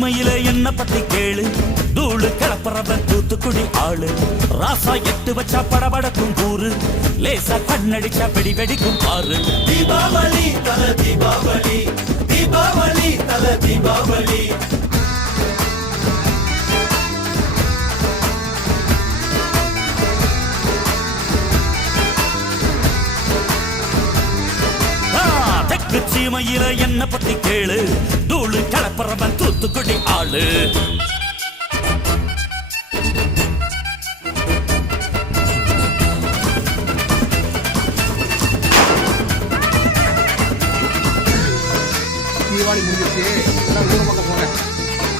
சீமையில என்ன பத்தி கேளு, தூளு கிளப்புறவன் தூத்துக்குடி ஆளு. ராசா எட்டு வச்சா படபடக்கும் கூறு, லேசா கண்ணடிச்சா வெடி வெடிக்கும் பாரு. தீபாவளி தல தீபாவளி, தீபாவளி தல தீபாவளி. தெற்கு சீமையில என்ன பத்தி கேளு, தூளு கிளப்புறவன் தூத்துக்குடி ஆளு.